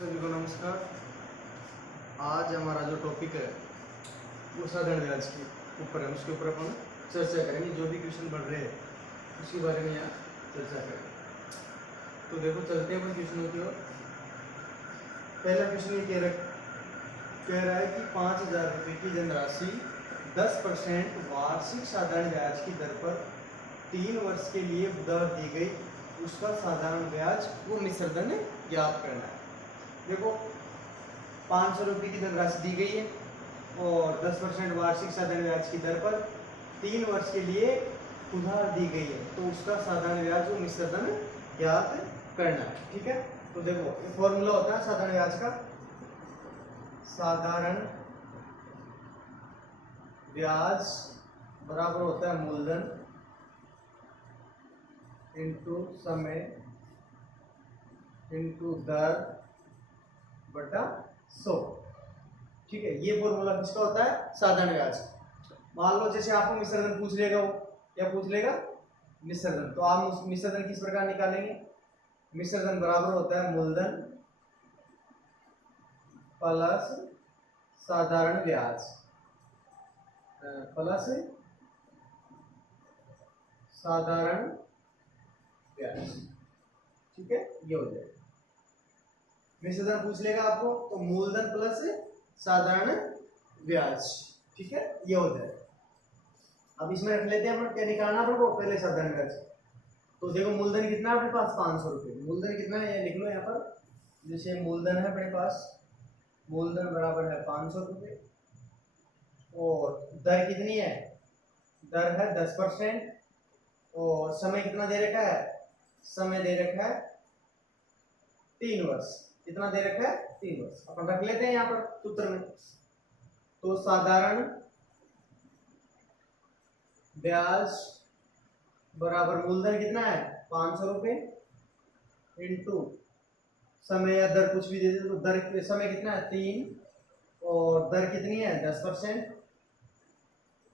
सभी को नमस्कार। आज हमारा जो टॉपिक है वो साधारण ब्याज के ऊपर है, उसके ऊपर अपन चर्चा करेंगे। जो भी क्वेश्चन बढ़ रहे हैं उसके बारे में यहाँ चर्चा करेंगे। तो देखो चलते हैं अपन क्वेश्चनों की ओर। पहला क्वेश्चन ये कह रहा है कि 5,000 रुपये की धनराशि 10% वार्षिक साधारण ब्याज की दर पर 3 वर्ष के लिए उधार दी गई, उसका साधारण ब्याज वो मिश्र धन ज्ञात करना है। देखो 500 रुपये की धनराशि दी गई है और 10% वार्षिक साधारण ब्याज की दर पर 3 वर्ष के लिए उधार दी गई है, तो उसका साधारण ब्याज वो मिश्र धन ज्ञात करना है। ठीक है, तो देखो ये फॉर्मूला होता है साधारण ब्याज का। साधारण ब्याज बराबर होता है मूलधन इंटू समय इंटू दर बटा 100। ठीक है, ये फॉर्मूला किसका होता है? साधारण ब्याज। मान लो जैसे आपको मिश्र धन पूछ लेगा, वो क्या पूछ लेगा? मिश्र धन। तो आप मिश्र धन किस प्रकार निकालेंगे? मिश्र धन बराबर होता है मूलधन प्लस साधारण ब्याज प्लस साधारण ब्याज। ठीक है, ये हो जाएगा। मिश्र धन पूछ लेगा आपको तो मूलधन प्लस साधारण ब्याज। ठीक है, ये हो जाएगा। अब इसमें रख लेते हैं अपन क्या निकालना अपन को, पहले साधारण ब्याज। तो देखो मूलधन कितना है अपने पास? 500 रुपये। मूलधन कितना है ये लिख लो यहाँ पर। जैसे मूलधन है अपने पास, मूलधन बराबर है 500 रुपये और दर कितनी है? दर है 10% और समय कितना दे रखा है? समय दे रखा है 3 वर्ष। कितना दे रखा है? 3 वर्ष। अपन रख लेते हैं यहाँ पर सूत्र में। तो साधारण ब्याज बराबर मूलधन कितना है? 500 रुपये इंटू समय या दर कुछ भी दे दे, तो दर समय कितना है? 3 और दर कितनी है? 10%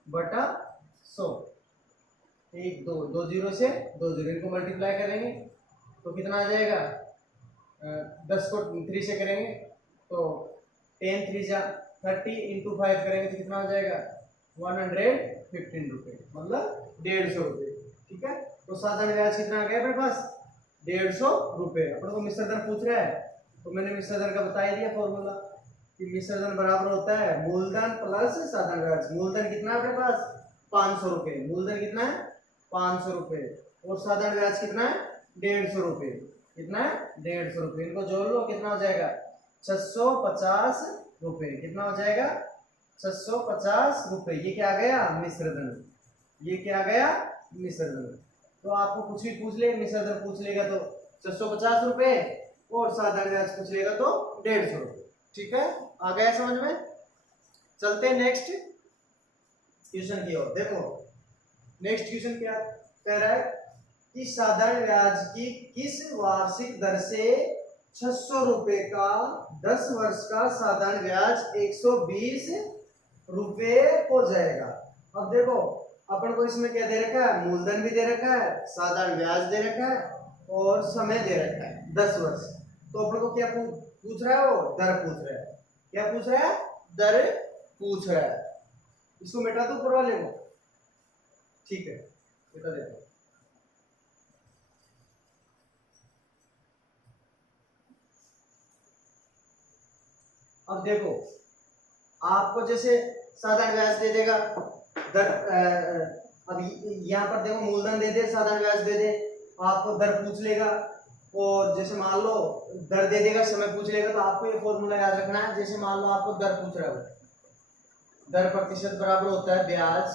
बटा 100। 1 2 2 जीरो से 2 जीरो इनको मल्टीप्लाई करेंगे तो कितना आ जाएगा? 10 को 3 से करेंगे तो 10 3 जा 30 इंटू 5 करेंगे तो कितना हो जाएगा? 115 रुपये, मतलब 150 रुपये। ठीक है, तो साधारण ब्याज कितना आ गया अपने पास? 150 रुपये। अपन को मिश्र धन पूछ रहा है तो मैंने मिश्र धन का बता ही दिया फॉर्मूला कि मिश्र धन बराबर होता है मूलधन प्लस साधारण ब्याज। मूलधन कितना है अपने पास? 500 रुपये। मूलधन कितना है? 500 रुपये और साधारण ब्याज कितना है? 150 रुपये। कितना है? 150 रुपये। इनको जोड़ लो, कितना हो जाएगा? 650 रुपये। कितना हो जाएगा? 650 रुपये। ये क्या आ गया? मिश्र धन। ये क्या आ गया? मिश्र धन। तो आपको कुछ भी पूछ ले, मिश्र धन पूछ लेगा तो 650 रुपये और साधारण ब्याज पूछ लेगा तो 150 रुपये। ठीक है, आ गया समझ में? चलते हैं नेक्स्ट क्वेश्चन की ओर। देखो नेक्स्ट क्वेश्चन क्या कह रहा है कि साधारण ब्याज की किस वार्षिक दर से 600 रुपये का 10 वर्ष का साधारण ब्याज 120 रुपये हो जाएगा। अब देखो अपन को इसमें क्या दे रखा है? मूलधन भी दे रखा है, साधारण ब्याज दे रखा है और समय दे रखा है 10 वर्ष। तो अपन को क्या पूछ रहा है? वो दर पूछ रहा है। क्या पूछ रहा है? दर पूछ रहा है। इसको मिटा दो ऊपर वाले को। ठीक है, मिटा देता। अब देखो आपको जैसे साधारण ब्याज दे देगा, दर अब यहाँ पर देखो मूलधन दे दे, साधारण ब्याज दे दे, आपको दर पूछ लेगा और जैसे मान लो दर दे देगा, समय पूछ लेगा, तो आपको ये फॉर्मूला याद रखना है। जैसे मान लो आपको दर पूछ रहा है, दर प्रतिशत बराबर होता है ब्याज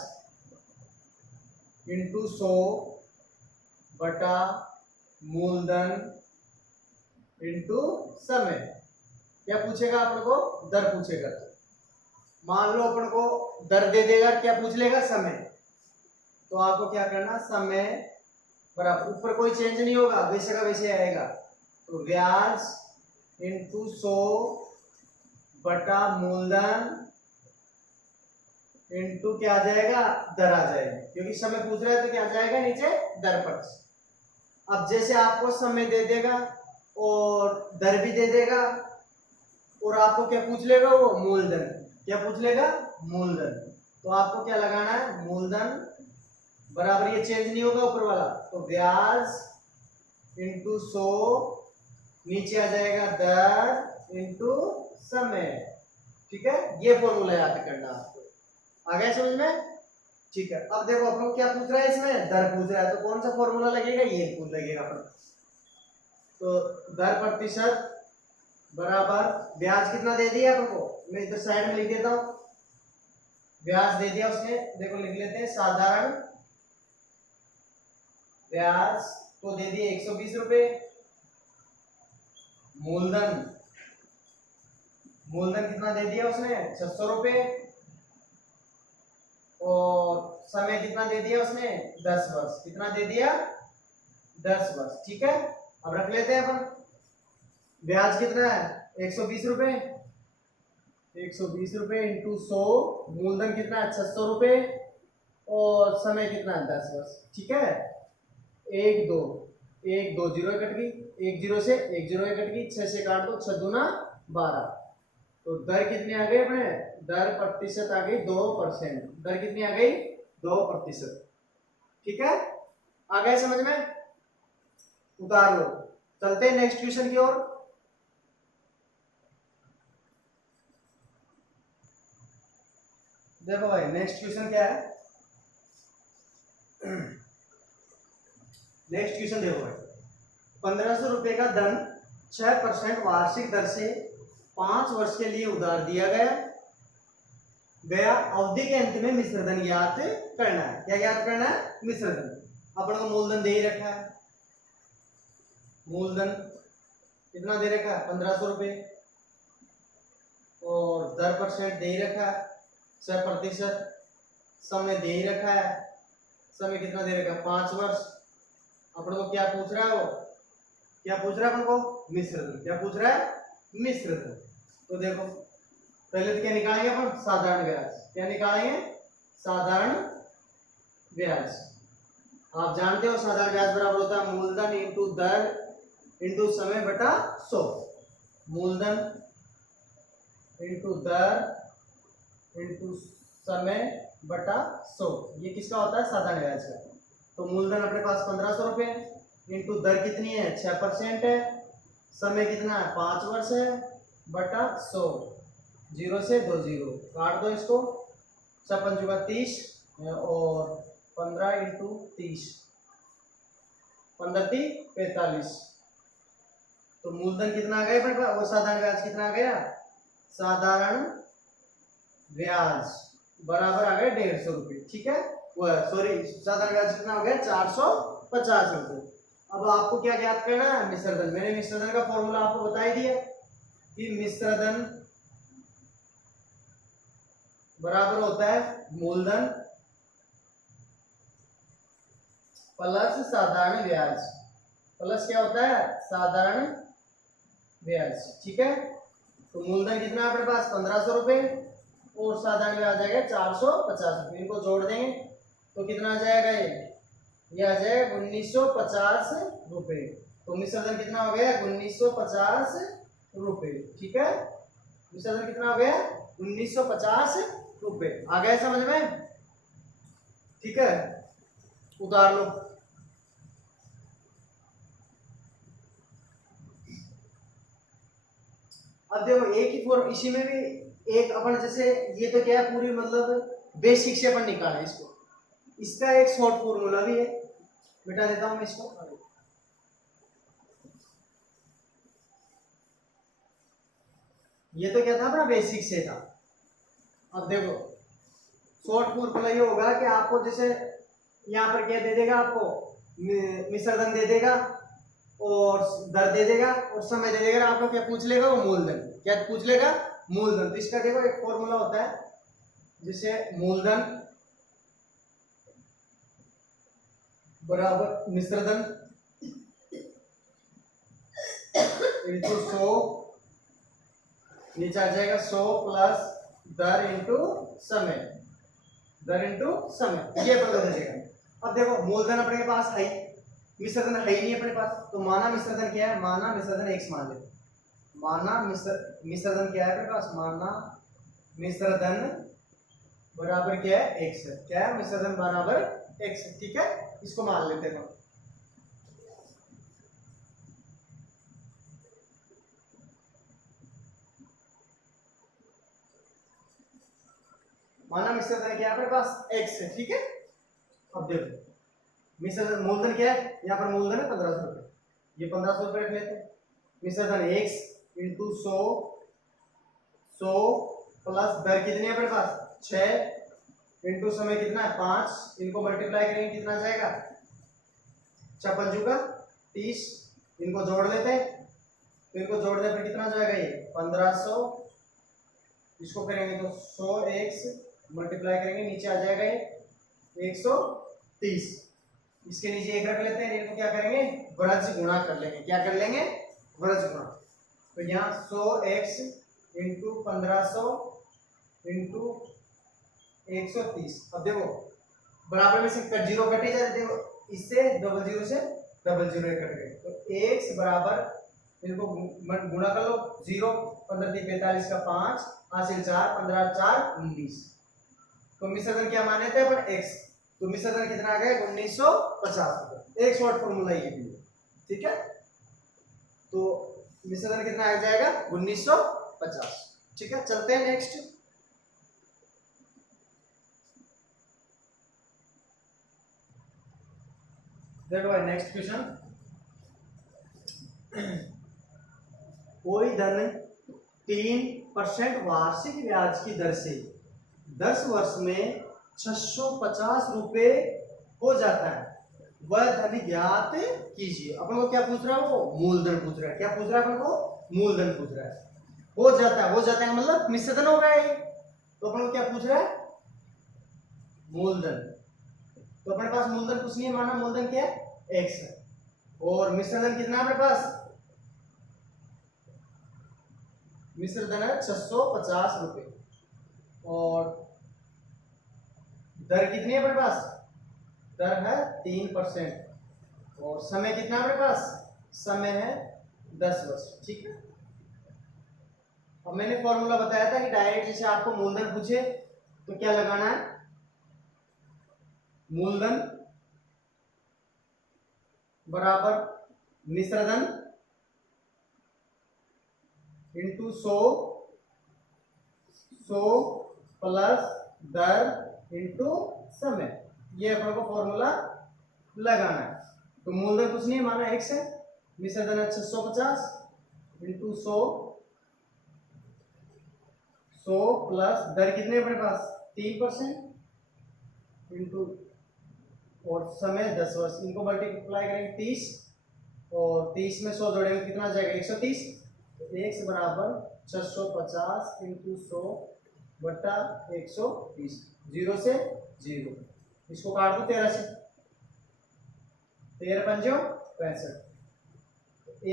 इंटू 100 बटा मूलधन इंटू समय। क्या पूछेगा अपन को? दर पूछेगा। मान लो अपन को दर दे देगा, क्या पूछ लेगा? समय। तो आपको क्या करना? समय बराबर, ऊपर कोई चेंज नहीं होगा, वैसे का वैसे आएगा। तो ब्याज इंटू 100 बटा मूलधन इंटू क्या आ जाएगा? दर आ जाएगी, क्योंकि समय पूछ रहा है तो क्या आ जाएगा? नीचे दर पक्ष। अब जैसे आपको समय दे देगा और दर भी दे देगा और आपको क्या पूछ लेगा वो, मूलधन। क्या पूछ लेगा, मूलधन। तो आपको क्या लगाना है, मूलधन बराबर, ये चेंज नहीं होगा ऊपर वाला, तो ब्याज इंटू 100, नीचे आ जाएगा दर इंटू समय। ठीक है, ये फॉर्मूला याद करना आपको। आ गया समझ में? ठीक है, अब देखो अपन क्या पूछ रहा है, इसमें दर पूछ रहा है, तो कौन सा फॉर्मूला लगेगा, ये पूछ लगेगा अपन। तो दर प्रतिशत बराबर ब्याज कितना दे दिया अपन को, मैं इधर साइड में लिख देता हूं, ब्याज दे दिया उसने, देखो लिख लेते हैं, साधारण ब्याज तो दे दिए 120 रुपए, मूलधन, मूलधन कितना दे दिया उसने, 600 रुपए, और समय कितना दे दिया उसने, 10 वर्ष। कितना दे दिया, 10 वर्ष। ठीक है, अब रख लेते हैं अपन, ब्याज कितना है 120 रुपए, 120 रुपए इंटू 100, मूलधन कितना है 600 रुपए, और समय कितना है 10 वर्ष। ठीक है, एक दो जीरो कट गई, एक जीरो से एक जीरो कट गई, 6 से काट दो, 6 दूना 12। तो दर कितनी आ गई अपने, दर प्रतिशत आ गई 2%। दर कितनी आ गई, 2%। ठीक है, आ गए समझ में? उतार लो, चलते हैं नेक्स्ट क्वेश्चन की ओर। देखो भाई नेक्स्ट क्वेश्चन क्या है, नेक्स्ट क्वेश्चन देखो भाई, 1500 रुपए का धन 6% वार्षिक दर से 5 वर्ष के लिए उधार दिया गया अवधि के अंत में मिश्रधन ज्ञात करना है। क्या ज्ञात करना है, मिश्रधन। अपन को मूलधन दे ही रखा है, मूलधन कितना दे रखा है 1500 रुपए, और दर परसेंट दे ही रखा है 6%, समय दे ही रखा है, समय कितना दे रखा है 5 वर्ष। अपन को क्या पूछ रहा है वो, क्या पूछ रहा है अपन को, मिश्रधन। क्या पूछ रहा है, मिश्रधन। तो देखो पहले तो क्या निकालेंगे अपन, साधारण ब्याज। क्या निकालेंगे, साधारण ब्याज। आप जानते हो साधारण ब्याज बराबर होता है मूलधन इंटू दर इंटू समय बटा 100। मूलधन इंटू दर इंटू समय बटा 100, ये किसका होता है, साधारण ब्याज का। तो मूलधन अपने पास 1500 रुपए, इंटू दर कितनी है 6% है, समय कितना है 5 वर्ष है, बटा 100, जीरो से 2 जीरो काट दो इसको, 6×5 30, और 15 इंटू 30, 15 45। तो मूलधन कितना आ गया अपने पास, वो साधारण ब्याज कितना आ गया, साधारण ब्याज बराबर आ गया 150 रुपये। ठीक है, वो सॉरी साधारण ब्याज कितना हो गया 450 रुपये। अब आपको क्या ज्ञात करना है, मिश्रधन। मैंने मिश्रधन का फॉर्मूला आपको बता ही दिया कि मिश्रधन बराबर होता है मूलधन प्लस साधारण ब्याज, प्लस क्या होता है, साधारण ब्याज। ठीक है, तो मूलधन कितना है अपने पास 1500 रुपए, और साधारण ब्याज आ जाएगा 450 रुपये। इनको जोड़ देंगे तो कितना आ जाएगा, ये आ जाएगा 1950 रुपये। तो मिश्रधन कितना हो गया 1950 रुपये। ठीक है, मिश्रधन कितना हो गया 1950 रुपये। आ गया समझ में? ठीक है, उतार लो। अब देखो एक ही फॉर्म, इसी में भी एक अपन जैसे, ये तो क्या है पूरी मतलब बेसिक से अपन निकाले इसको, इसका एक शॉर्ट फॉर्मूला भी है, मिटा देता हूं मैं इसको। ये तो क्या था अपना बेसिक से था। अब देखो शॉर्ट फॉर्मूला ये होगा कि आपको जैसे यहाँ पर क्या दे देगा, आपको मिश्रधन दे देगा, और दर दे देगा, और समय दे देगा। आपको क्या पूछ लेगा, वो मूलधन। क्या पूछ लेगा, मूलधन। तो इसका देखो एक फॉर्मूला होता है, जैसे मूलधन बराबर मिश्रधन इंटू 100, नीचे आ जाएगा 100 प्लस दर इंटू समय, दर इंटू समय, ये अपन दे देगा। अब देखो मूलधन अपने के पास है, मिश्रधन है ही नहीं अपने पास, तो माना मिश्रधन क्या है, माना मिश्रधन x मान लेते, माना मिश्र धन क्या है मेरे पास, माना मिश्र धन बराबर क्या है, x है। क्या है, मिश्र धन बराबर x है। ठीक है, इसको मान लेते हैं। माना मिश्र धन क्या है अपने पास, x है। ठीक है, अब देखो मिश्र धन मूलधन क्या है, यहाँ पर मूलधन है 1500 रुपये, ये 1500 रुपये रख लेते हैं। मिश्र धन x इंटू 100 प्लस दर कितनी है अपने पास 6 इंटू समय कितना है 5, इनको मल्टीप्लाई करेंगे कितना जाएगा 6 पंजू का 30, इनको जोड़ लेते हैं, तो इनको जोड़ दे फिर कितना जाएगा ये 1500, इसको करेंगे तो 100x मल्टीप्लाई करेंगे नीचे आ जाएगा ये 130, इसके नीचे एक रख लेते हैं, इनको क्या करेंगे ब्रज गुणा कर लेंगे। क्या कर लेंगे, ब्रज गुणा। तो यहाँ 100x इंटू 1500 इंटू 130, अब देखो बराबर में से जीरो कटे जाए, देखो इससे डबल जीरो से डबल जीरो कट गए, तो x बराबर इनको गुणा कर लो, 0 15 45 का 5 हासिल 4 15 4 19, तो मिश्र धन क्या माने थे अपन x, तो मिश्र धन कितना आ गया 1950 रुपए। एक शॉर्ट फॉर्मूला ये भी है। ठीक है, तो मिश्र धन कितना आ जाएगा 1950। ठीक है, चलते हैं नेक्स्ट। देखो भाई नेक्स्ट क्वेश्चन, कोई धन 3% वार्षिक ब्याज की दर से 10 वर्ष में 650 रुपए हो जाता है, वह धन ज्ञात कीजिए। अपन को क्या पूछ रहा है, वो मूलधन पूछ रहा है। क्या पूछ रहा है अपन को, मूलधन पूछ रहा है। हो जाता है, हो जाता है मतलब मिश्र धन हो गया है, तो अपन को क्या पूछ रहा है मूलधन। तो अपने पास मूलधन कुछ नहीं है, माना मूलधन क्या है x है, और मिश्र धन कितना है अपने पास, मिश्र धन है 650 रुपए, और दर कितनी है अपने पास, दर है 3%, और समय कितना है अपने पास, समय है 10 वर्ष। ठीक है, अब मैंने फॉर्मूला बताया था कि डायरेक्ट जैसे आपको मूलधन पूछे तो क्या लगाना है, मूलधन बराबर मिश्र धन इंटू 100 प्लस दर इंटू समय, ये अपन को फॉर्मूला लगाना है। तो मूलधन कुछ नहीं माना x है, मिश्र धन 650 इंटू 100 प्लस दर कितने अपने पास 3% इंटू और समय 10 वर्ष, इनको मल्टीप्लाई करेंगे 30, और 30 में 100 जोड़ेंगे कितना आ जाएगा 130, तो x बराबर 650 इंटू 100 बटा 130, 0 से 0, इसको काट दो 13 से, 13 पंजो 65,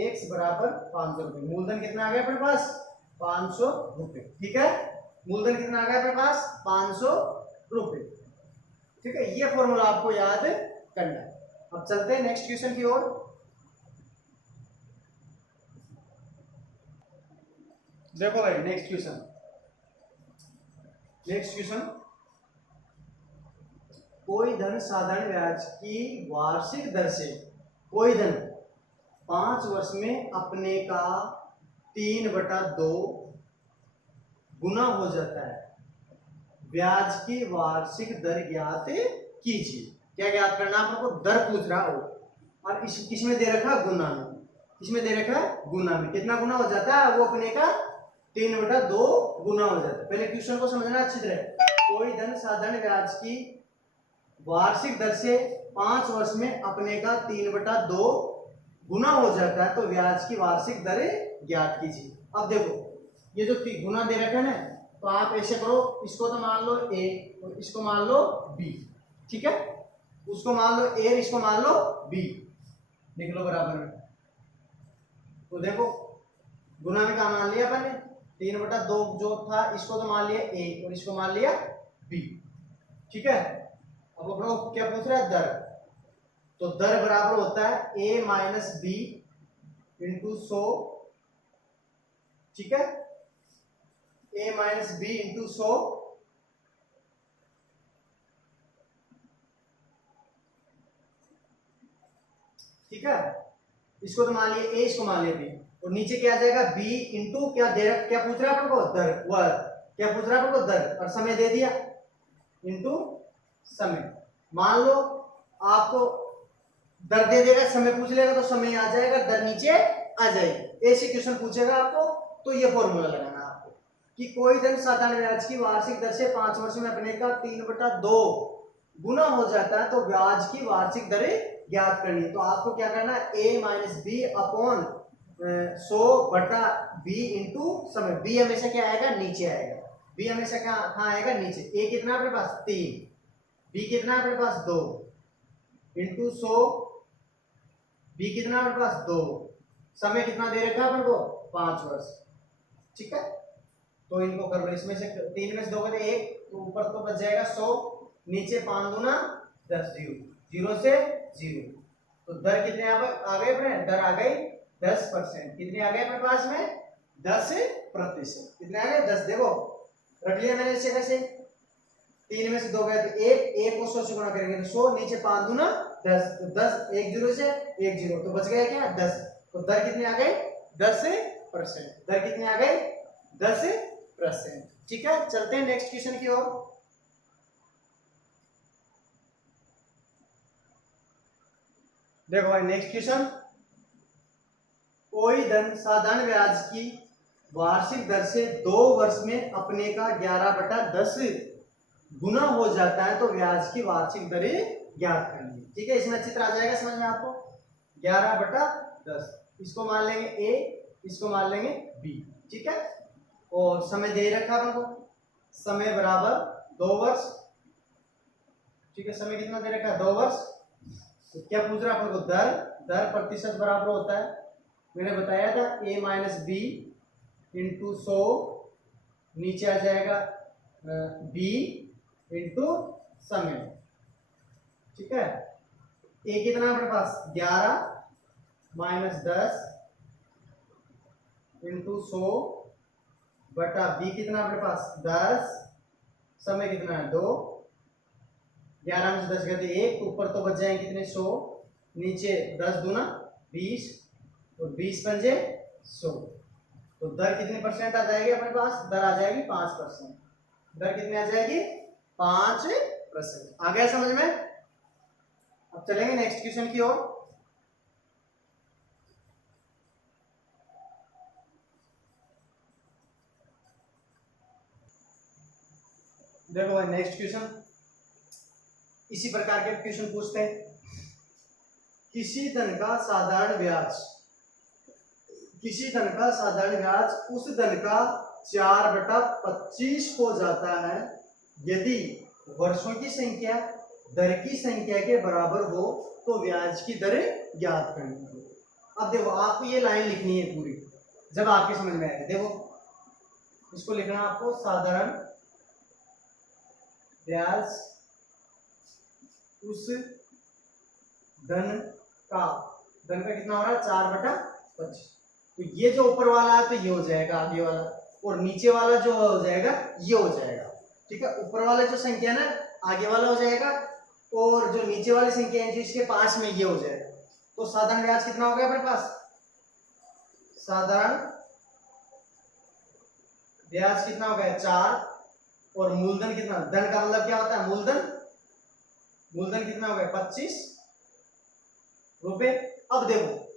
x बराबर 500 रुपए। मूलधन कितना आ गया अपने पास 500 रुपए। ठीक है, मूलधन कितना आ गया अपने पास 500 रुपए। ठीक है, ये फॉर्मूला आपको याद करना है। अब चलते हैं नेक्स्ट क्वेश्चन की ओर। देखो भाई नेक्स्ट क्वेश्चन, कोई धन साधारण ब्याज की वार्षिक दर से कोई धन 5 वर्ष में अपने का 3/2 गुना हो जाता है, ब्याज की वार्षिक दर ज्ञात कीजिए। क्या ज्ञात करना, आपको दर पूछ रहा हो, और किसमें दे रखा है गुना में, किसमें दे रखा है गुना में, कितना गुना हो जाता है वो अपने का 3/2 गुना हो जाता है। पहले क्वेश्चन को समझना अच्छी तरह। कोई धन साधारण ब्याज की वार्षिक दर से 5 वर्ष में अपने का 3/2 गुना हो जाता है, तो ब्याज की वार्षिक दर ज्ञात कीजिए। अब देखो ये जो गुना दे रखा है ना, तो आप ऐसे करो, इसको तो मान लो a और इसको मान लो b। ठीक है, उसको मान लो a और इसको मान लो b, लिख लो बराबर में। तो देखो गुना में क्या मान लिया अपन ने 3/2 जो था, इसको तो मान लिया a और इसको मान लिया b। ठीक है, अब अपना क्या पूछ रहा है दर, तो दर बराबर होता है a माइनस b इंटू 100 ठीक है, a माइनस बी इंटू 100, ठीक है, इसको तो मान लिया a, इसको मान लिया b, और नीचे क्या आ जाएगा b इंटू क्या दे रहा, क्या पूछ रहा है अपन को, दर, वह क्या पूछ रहा है अपन को, दर, और समय दे दिया इंटू समय। मान लो आपको दर दे देगा, समय पूछ लेगा तो समय आ जाएगा, दर नीचे आ जाएगी। ऐसे क्वेश्चन पूछेगा आपको तो ये फॉर्मूला लगाना आपको कि कोई धन साधारण ब्याज की वार्षिक दर से 5 वर्ष में अपने का 3/2 गुना हो जाता है तो ब्याज की वार्षिक दर ज्ञात करनी है। तो आपको क्या करना है, a minus B upon 100/b into समय। b हमेशा क्या आएगा, नीचे आएगा, b हमेशा कहाँ आएगा, नीचे। a कितना अपने पास 3, b कितना अपने पास 2 इंटू 100, b कितना अपने पास 2, समय कितना दे रखा है अपन को 5 वर्ष, ठीक है। तो इनको कर लो, इसमें से 3 में से 2 करें 1, तो ऊपर तो बच जाएगा 100, नीचे 5 दूना 10, 0 से 0, तो दर कितने आ गए अपने, दर आ गई 10%। कितने आ गए अपने पास में, 10%। कितने आ गए, 10। देखो रख लिया मैंने इसे कैसे, 3 में से 2 गए तो 1 को 100 से गुणा करेंगे तो 100, नीचे 5 दूना 10, तो 10, 1 0 से 1 0, तो बच गया क्या 10। तो दर कितने आ गए, 10%। दर कितने आ गए, 10%, ठीक है। चलते हैं नेक्स्ट क्वेश्चन की ओर। देखो भाई नेक्स्ट क्वेश्चन, कोई धन साधारण ब्याज की वार्षिक दर से 2 वर्ष में अपने का 11/10 गुना हो जाता है तो ब्याज की वार्षिक दर ज्ञात करनी है, ठीक है। इसमें चित्र आ जाएगा समझ में आपको, 11/10, इसको मान लेंगे a, इसको मान लेंगे b, ठीक है। और समय दे रखा है हमको, समय बराबर 2 वर्ष, ठीक है। समय कितना दे रखा है, 2 वर्ष। तो क्या पूछ रहा है अपन को, दर, दर प्रतिशत बराबर होता है, मैंने बताया था a माइनस बी इंटू 100, नीचे आ जाएगा b इंटू समय, ठीक है। a कितना अपने पास 11 माइनस 10 इंटू 100 बटा b कितना अपने पास 10, समय कितना है 2, 11 में से 10 गए 1, ऊपर तो बच जाएंगे कितने 100, नीचे 10 दूना 20, और 20 पंजे 100, तो दर कितने परसेंट आ जाएगी अपने पास, दर आ जाएगी 5%। दर कितने आ जाएगी, 5%। आ गया समझ में। अब चलेंगे नेक्स्ट क्वेश्चन की ओर। देखो भाई नेक्स्ट क्वेश्चन, इसी प्रकार के क्वेश्चन पूछते हैं। किसी धन का साधारण ब्याज, किसी धन का साधारण ब्याज उस धन का 4/25 हो जाता है यदि वर्षों की संख्या दर की संख्या के बराबर हो तो ब्याज की दर ज्ञात करनी है। अब देखो आपको ये लाइन लिखनी है पूरी, जब आपके समझ में आएगा। देखो इसको लिखना आपको, साधारण ब्याज उस धन का, धन का कितना हो रहा है 4/25, तो ये जो ऊपर वाला है तो ये हो जाएगा आगे वाला, और नीचे वाला जो हो जाएगा ये हो जाएगा, ठीक है। ऊपर वाला जो संख्या ना आगे वाला हो जाएगा, और जो नीचे वाली संख्या है जो इसके पास में ये हो जाएगा। तो साधारण ब्याज कितना हो गया अपने पास, साधारण ब्याज कितना हो गया 4, और मूलधन कितना, धन का मतलब क्या होता है मूलधन, मूलधन कितना हो गया 25 रुपए। अब देखो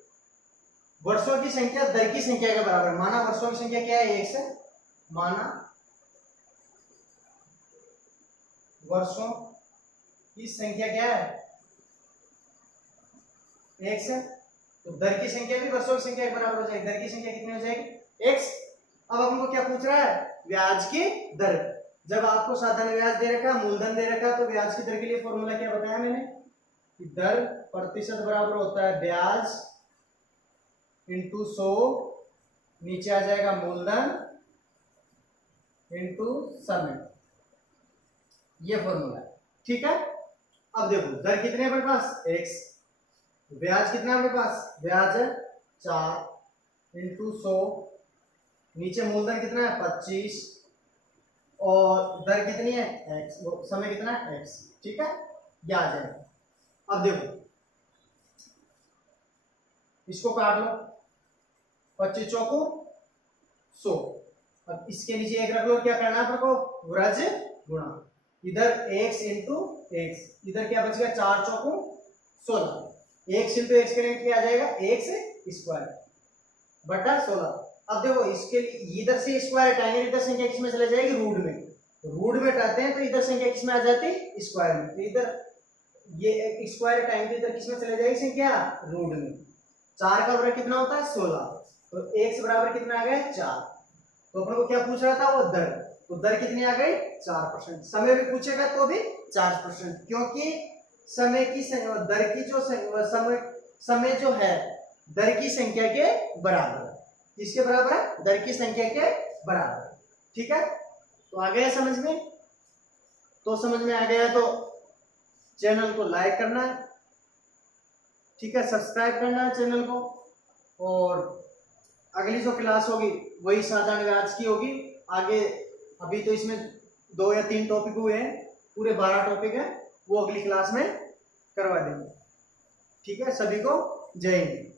वर्षों की संख्या दर की संख्या के बराबर, माना वर्षों की संख्या क्या है 1 है, माना वर्षों की संख्या क्या है 1 है, तो दर की संख्या भी वर्षों की संख्या के बराबर हो जाएगी। दर की संख्या कितनी हो जाएगी x। अब हमको क्या पूछ रहा है, ब्याज की दर। जब आपको साधारण ब्याज दे रखा है, मूलधन दे रखा है, तो ब्याज की दर के लिए फॉर्मूला क्या बताया मैंने कि दर प्रतिशत बराबर होता है ब्याज इंटू 100, नीचे आ जाएगा मूलधन इंटू समय, ये फॉर्मूला है, ठीक है। अब देखो दर कितने अपने पास x, ब्याज कितना अपने पास, ब्याज है 4 इंटू 100, नीचे मूलधन कितना है 25 और दर कितनी है x, समय कितना है x। ठीक है, ये आ जाएगा। अब देखो इसको काट लो, 25 चौको 100। अब इसके नीचे एक रख लो, क्या करना है आपको, व्रज गुणा, इधर x इंटू x, इधर क्या बच गया 4 चौको 16, x इंटू x करेंगे क्या आ जाएगा x स्क्वायर बटा 16। अब देखो इसके लिए इधर से स्क्वायर हटाएंगे, इधर संख्या किस में चले जाएगी रूट में, रूट में हटाते हैं तो इधर संख्या किस में आ जाती है स्क्वायर में, तो इधर ये स्क्वायर हटाएंगे तो इधर किस में चले जाएगी संख्या रूट में। 4 का वर्ग कितना होता है 16, तो x बराबर कितना आ गया 4। तो अपन को क्या पूछ रहा था वो दर, तो दर कितनी आ गई 4%। समय भी पूछेगा तो भी 4%, क्योंकि समय की दर की जो समय जो है दर की संख्या के बराबर, किसके बराबर है दर की संख्या के बराबर। ठीक है, तो आ गया समझ में, तो समझ में आ गया तो चैनल को लाइक करना है, ठीक है, सब्सक्राइब करना है चैनल को, और अगली जो क्लास होगी वही साधारण व्याज की होगी। आगे अभी तो इसमें 2 या 3 टॉपिक हुए हैं, पूरे 12 टॉपिक हैं, वो अगली क्लास में करवा देंगे। ठीक है, सभी को जय हिंद।